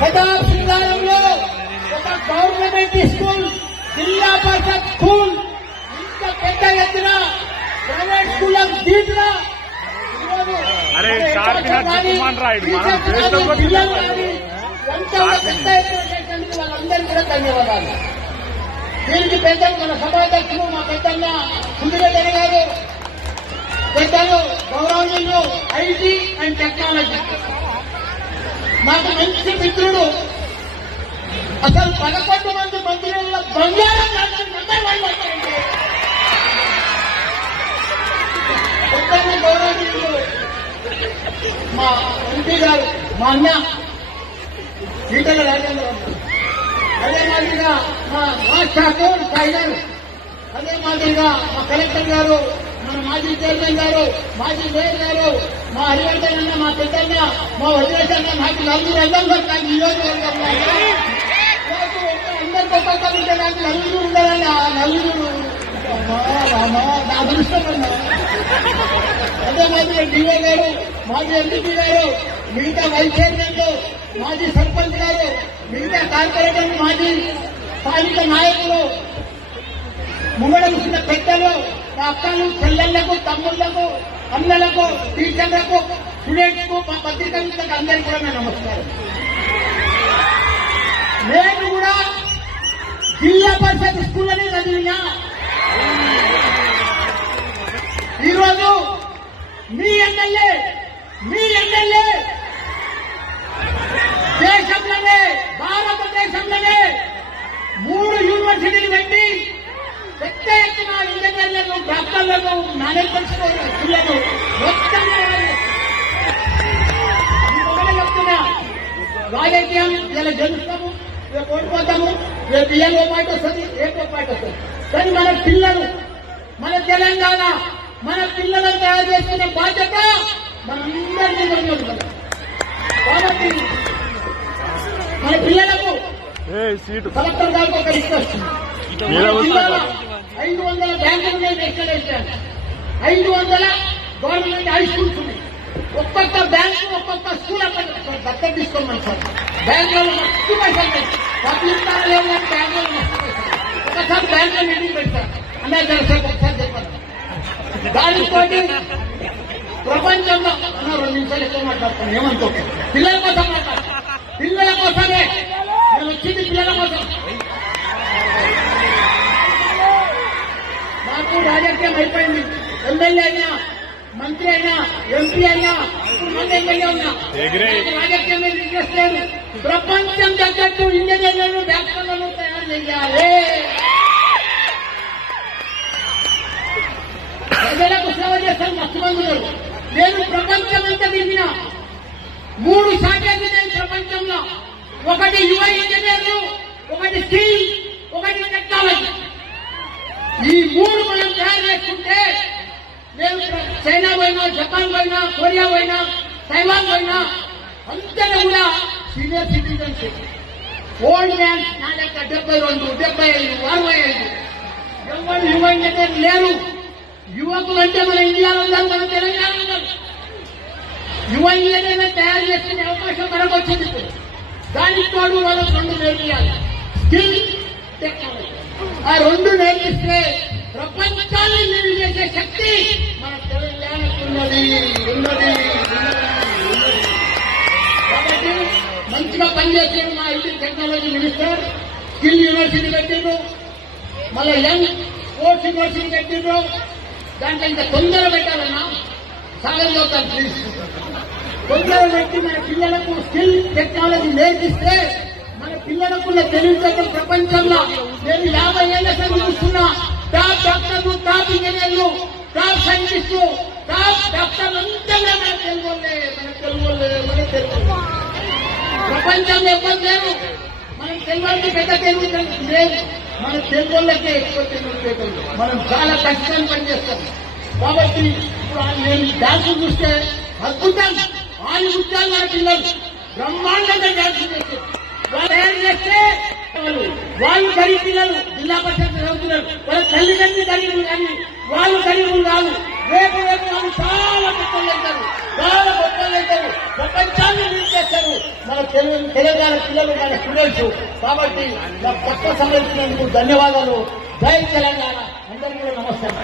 ప్రతాప్ సింగారంలో ఒక government school, జిల్లా పరిషత్ school ఇంత పెద్ద ఎత్తున ప్రైవేట్ స్కూళ్ళకు దీటున వాళ్ళందరికీ కూడా ధన్యవాదాలు. దీనికి పెద్దలు మన సభాధ్యక్షులు మా పెద్దన్న సుందరయ్య గారు, పెద్దలు గౌరవనీయులు ఐటీ అండ్ టెక్నాలజీ, మాకు మంచి మిత్రుడు. అసలు 11 మంది మంత్రుల బంగారం నెంబర్ 1 వచ్చారండి. పెద్దలు గౌరవనీయులు మా ఎంపీ గారు, మా అన్న ఈటల రాజేంద్ర, అదే మాదిరిగా మా ఠాకూర్ టైలర్, అదే మాదిరిగా మా కలెక్టర్ గారు, మన మాజీ చైర్మన్ గారు, మాజీ మేయర్ గారు, మా హరివర్ధన్ అన్న, మా పెద్దన్న, మా వదిలేసన్న, నాకు నలుగురు అందరూ నాకు నియోజకవర్గంలో అందరితో ఉంటే నాకు నలుగురు ఉండాలని ఆ నలుగురు నా అదృష్టం అన్నా. అదే మాదిరిగా డిఓ గారు, మాజీ ఎంపీ గారు, మిగతా వైస్ చైర్మన్లు, మాజీ సర్పంచ్ గారు, మిగతా కార్పొరేటర్, మాజీ స్థానిక నాయకులు, ముంగడ కూర్చున్న పెద్దలు, మా అక్కలు, చెల్లెళ్లకు, తమ్ముళ్లకు, అన్నలకు, టీచర్లకు, స్టూడెంట్స్ కు, మా పత్రికలకు అందరికీ కూడా నేను నమస్కారం. నేను కూడా జిల్లా పరిషత్ స్కూల్ అని చదివినా. ఈరోజు మీ ఎమ్మెల్యే దేశంలోనే, భారతదేశంలోనే 3 యూనివర్సిటీలు పెట్టి పెద్ద ఎత్తున ఇంజనీర్లను, డాక్టర్లను, మేనేజ్మెంట్ పిల్లలు మొత్తం చెప్తున్నా. రాజకీయం ఇలా గెలుస్తాము, రేపు ఓడిపోతాము, రేపు ఏ పార్టీ వస్తుంది, రేపు పార్టీ వస్తుంది. కానీ మన పిల్లలు, మన తెలంగాణ, మన పిల్లలను తయారు చేసుకునే బాధ్యత మనందరినీ ఉంటుంది. కాబట్టి మన పిల్లలకు కలెక్టర్ గారికి ఒక రిక్వెస్ట్, 500 బ్యాంకులు నేను ఎక్సలెంట్, 500 గవర్నమెంట్ హై స్కూల్స్ ఉన్నాయి. ఒక్కొక్క బ్యాంకు, ఒక్కొక్క స్కూల్ అక్కడ దత్తత తీసుకోమని సార్. బ్యాంకులలో మస్తు పైసలు పబ్లిక్ లేవు, బ్యాంకులో మస్తు పైసలు. ఒకసారి బ్యాంకులో మీటింగ్ పెడతారు అన్నయ్య గారు, ఒకసారి చెప్పారు. దానితో ప్రపంచంలో 2 నిమిషాలు ఎక్కువ మాట్లాడుతాను, ఏమనుకోండి. పిల్లల కోసం మాట్లాడతాను, పిల్లల కోసమే నేను వచ్చింది, పిల్లల కోసం. నాకు రాజకీయం అయిపోయింది. ఎమ్మెల్యే అయినా, మంత్రి అయినా, ఎంపీ అయినా, మంది ఎమ్మెల్యే ఉన్నా, రాజకీయం మీద ఇంట్రెస్ట్ లేదు. ప్రపంచం తగ్గట్టు ఇంజనీర్లను, డాక్టర్లను తయారు చేయాలి. ప్రజలకు సేవ చేస్తాను మస్తు మంది ఉన్నారు. నేను ప్రపంచం అంతా తిరిగిన 3 శాఖలు నేను ప్రపంచంలో. ఒకటి యువ ఇంజనీర్లు, ఒకటి స్కిల్, ఒకటి టెక్నాలజీ. ఈ 3 మనం తయారు చేసుకుంటే నేను చైనా పోయినా, జపాన్ పోయినా, కొరియా పోయినా, తైవాన్ పోయినా అంతటా కూడా సీనియర్ సిటిజన్షిప్, ఓల్డ్ మ్యాన్ నా లెక్క 72, 75, 65 ఎవరు యువ ఇంజనీర్ లేరు. యువకులు అంటే మన ఇండియాలో ఉన్నారు, మన తెలంగాణ ఉన్నారు. యువ ఇంజనీర్లు తయారు చేసుకునే అవకాశం మనకు వచ్చింది. దానికి తోడు వాళ్ళకు 2 నేర్పియాలి, స్కిల్, టెక్నాలజీ. ఆ 2 నేర్పిస్తే ప్రపంచాన్ని నీరు చేసే శక్తి మన తెలంగాణకు ఉన్నది. కాబట్టి మంచిగా పనిచేసే మా IT technology minister skill university పెట్టిండ్రు, మళ్ళీ యంగ్ స్పోర్ట్స్ యూనివర్సిటీ పెట్టిండ్రు. దాంట్లో ఇంకా తొందర పెట్టాలన్నా సాగర్ చదువుతాను ప్లీజ్. తొందర పెట్టి మన పిల్లలకు స్కిల్ టెక్నాలజీ నేర్పిస్తే మన పిల్లలకున్న తెలివితేటలు ప్రపంచంలో నేను 50 ఏళ్ల సంది చూస్తున్నా. టాప్ డాక్టర్లు, టాప్ ఇంజనీర్లు, టాప్ సైంటిస్టులు, టాప్ డాక్టర్లు అంతా మన తెలుగులే. ప్రపంచంలో ఎవరు లేరు. మనం తెలుగు పెద్ద తెలుగు లేదు, మన తెలుగులకే ఎక్కువ తెలివితేటలు. మనం చాలా కష్టం పనిచేస్తాం. కాబట్టి ఇప్పుడు నేను డాన్స్ చూస్తే అద్భుతం. 6 ఉద్యోగాలు మన పిల్లలు బ్రహ్మాండంగా డాన్స్ చేస్తారు. వాళ్ళు చేస్తే వాళ్ళు గరీబ్ పిల్లలు, జిల్లా పరిషత్ చదువుతున్నారు. వాళ్ళ తల్లిదండ్రులు గరీబులు, కానీ వాళ్ళు గరీబులు కాదు. రేపు వాళ్ళు చాలా గొప్పలు అవుతారు, ప్రపంచాన్ని లీడ్ చేస్తారు. మన తెలంగాణ పిల్లలు మన స్టూడెంట్స్. కాబట్టి నాకు తక్కువ సమయం ఇచ్చినందుకు ధన్యవాదాలు. జై తెలంగాణ. అందరికీ కూడా నమస్కారం.